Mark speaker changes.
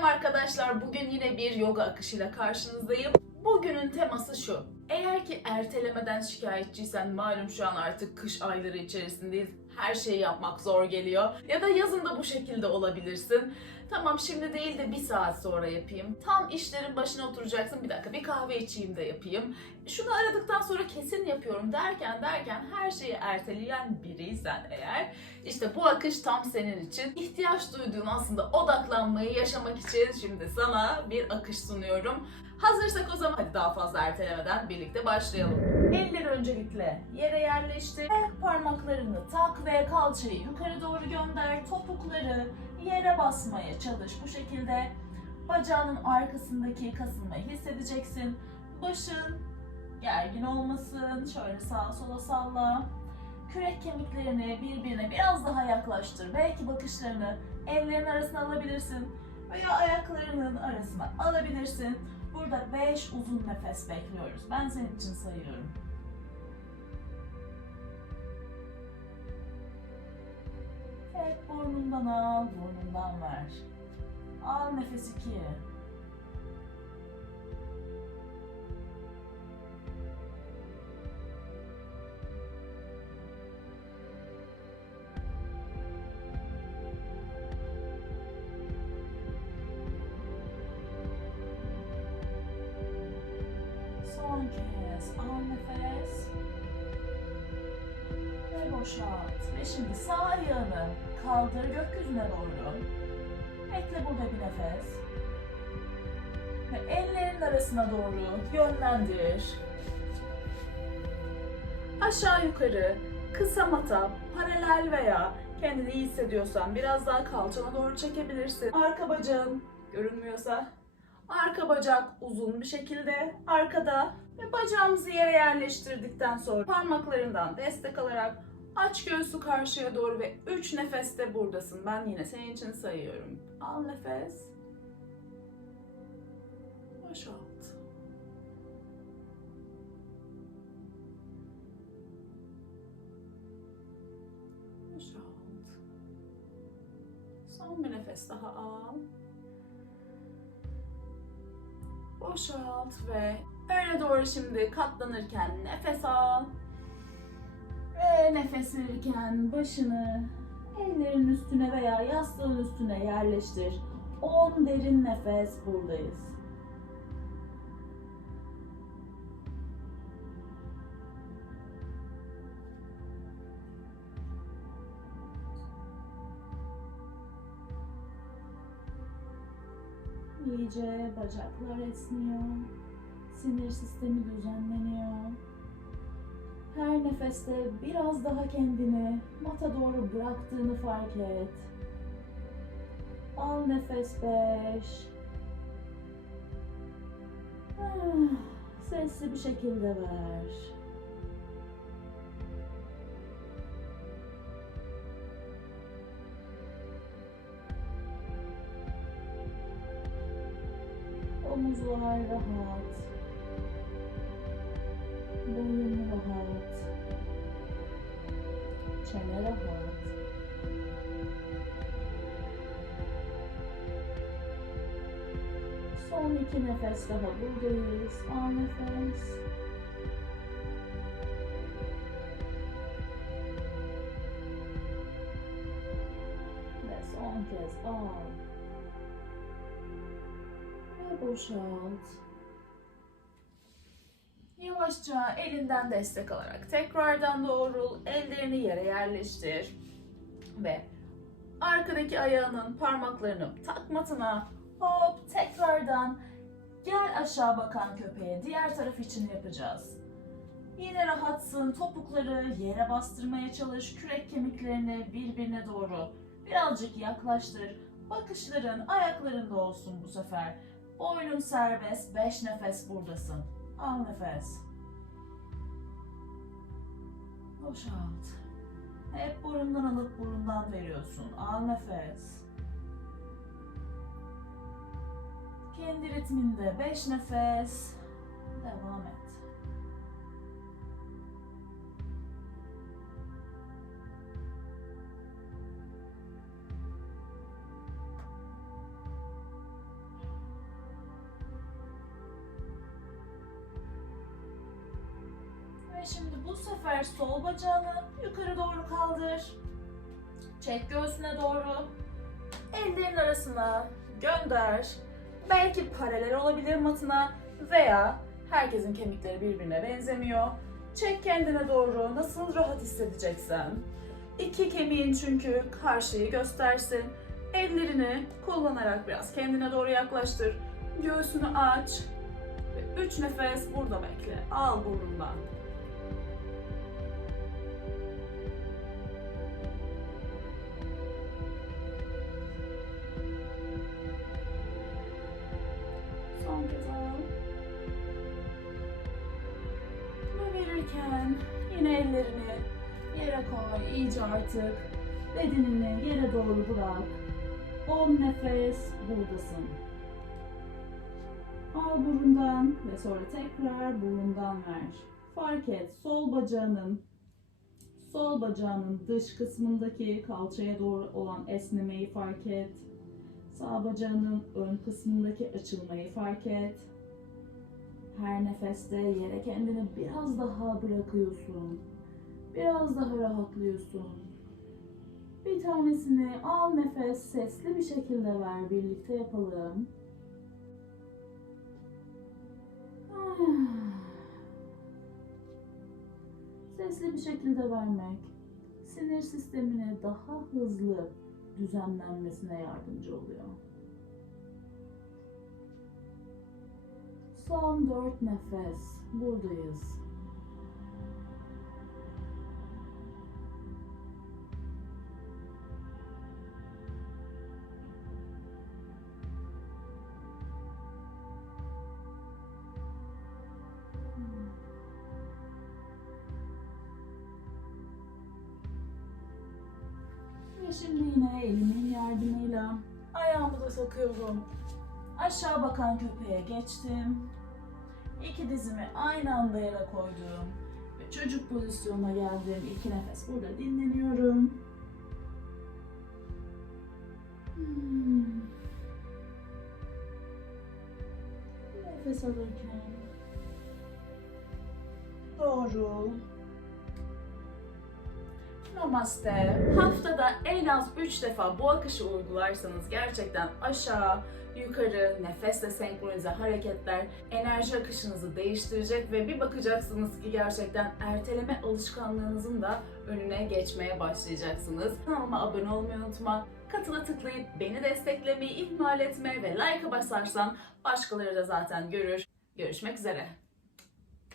Speaker 1: Selam arkadaşlar. Bugün yine bir yoga akışıyla karşınızdayım. Bugünün teması şu. Eğer ki ertelemeden şikayetçiysen malum şu an artık kış ayları içerisindeyiz. Her şeyi yapmak zor geliyor. Ya da yazın da bu şekilde olabilirsin. Tamam şimdi değil de bir saat sonra yapayım. Tam işlerin başına oturacaksın. Bir dakika bir kahve içeyim de yapayım. Şunu aradıktan sonra kesin yapıyorum derken derken her şeyi erteleyen biriysen eğer işte bu akış tam senin için. İhtiyaç duyduğun aslında odaklanmayı yaşamak için şimdi sana bir akış sunuyorum. Hazırsak o zaman hadi daha fazla ertelemeden birlikte başlayalım. Eller öncelikle yere yerleştir. Ve parmaklarını tak ve kalçayı yukarı doğru gönder. Topukları yere basmaya çalış bu şekilde. Bacağının arkasındaki kasılmayı hissedeceksin. Başın gergin olmasın. Şöyle sağa sola salla. Kürek kemiklerini birbirine biraz daha yaklaştır. Belki bakışlarını ellerin arasına alabilirsin veya ayaklarının arasına alabilirsin. Burada 5 uzun nefes bekliyoruz. Ben senin için sayıyorum. Burnundan al, burnundan ver. Al nefes 2. Son kez al nefes. Ve boşalt. Ve şimdi sağ ayağını kaldır gökyüzüne doğru. Bekle burada bir nefes. Ve ellerin arasına doğru yönlendir. Aşağı yukarı, kısa mata, paralel veya kendini iyi hissediyorsan biraz daha kalçana doğru çekebilirsin. Arka bacağın görünmüyorsa Arka bacak uzun bir şekilde arkada ve bacağımızı yere yerleştirdikten sonra parmaklarından destek alarak aç göğsü karşıya doğru ve 3 nefeste buradasın. Ben yine senin için sayıyorum. Al nefes. Boşalt. Boşalt. Son bir nefes daha al. Boşalt ve öne doğru şimdi katlanırken nefes al. Ve nefes verirken başını ellerin üstüne veya yastığın üstüne yerleştir. 10 derin nefes buradayız. İyice bacaklar esniyor. Sinir sistemi düzenleniyor. Her nefeste biraz daha kendini mata doğru bıraktığını fark et. Al nefes beş. Ah, Sesli bir şekilde ver. Omuzlar rahat. Boyun rahat. Çene rahat. Son iki nefes daha buradayız. Al nefes. Ve son kez al. Boşalt. Yavaşça elinden destek alarak tekrardan doğrul. Ellerini yere yerleştir. Ve arkadaki ayağının parmaklarını tak matına hop tekrardan gel aşağı bakan köpeğe diğer taraf için yapacağız. Yine rahatsın. Topukları yere bastırmaya çalış. Kürek kemiklerini birbirine doğru birazcık yaklaştır. Bakışların ayaklarında olsun bu sefer. Boynun serbest. 5 nefes buradasın. Al nefes. Boşalt. Hep burundan alıp burundan veriyorsun. Al nefes. Kendi ritminde 5 nefes. Devam et. Bu sefer sol bacağını yukarı doğru kaldır. Çek göğsüne doğru. Ellerin arasına gönder. Belki paralel olabilir matına veya herkesin kemikleri birbirine benzemiyor. Çek kendine doğru nasıl rahat hissedeceksen. İki kemiğin çünkü karşıyı göstersin. Ellerini kullanarak biraz kendine doğru yaklaştır. Göğsünü aç. Ve üç nefes burada bekle. Al burnundan. Ve verirken yine ellerini yere koy. iyice artık bedenini yere doğru bırak. 10 nefes buradasın. Al burundan ve sonra tekrar burundan ver. Fark et sol bacağının sol bacağının dış kısmındaki kalçaya doğru olan esnemeyi fark et. Sağ bacağının ön kısmındaki açılmayı fark et. Her nefeste yere kendini biraz daha bırakıyorsun. Biraz daha rahatlıyorsun. Bir tanesini al nefes sesli bir şekilde ver. Birlikte yapalım. Sesli bir şekilde vermek sinir sistemine daha hızlı düzenlenmesine yardımcı oluyor. Son dört nefes. Buradayız. Ve şimdi yine elimin yardımıyla ayağımı da takıyorum. Aşağı bakan köpeğe geçtim. İki dizimi aynı anda yere koydum. Ve çocuk pozisyonuna geldim. İki nefes burada dinleniyorum. Hmm. Nefes alırken doğru Namaste. Haftada en az 3 defa bu akışı uygularsanız gerçekten aşağı, yukarı, nefesle senkronize hareketler enerji akışınızı değiştirecek ve bir bakacaksınız ki gerçekten erteleme alışkanlığınızın da önüne geçmeye başlayacaksınız. Kanalıma abone olmayı unutma. Katıla tıklayıp beni desteklemeyi ihmal etme ve like'a basarsan başkaları da zaten görür. Görüşmek üzere.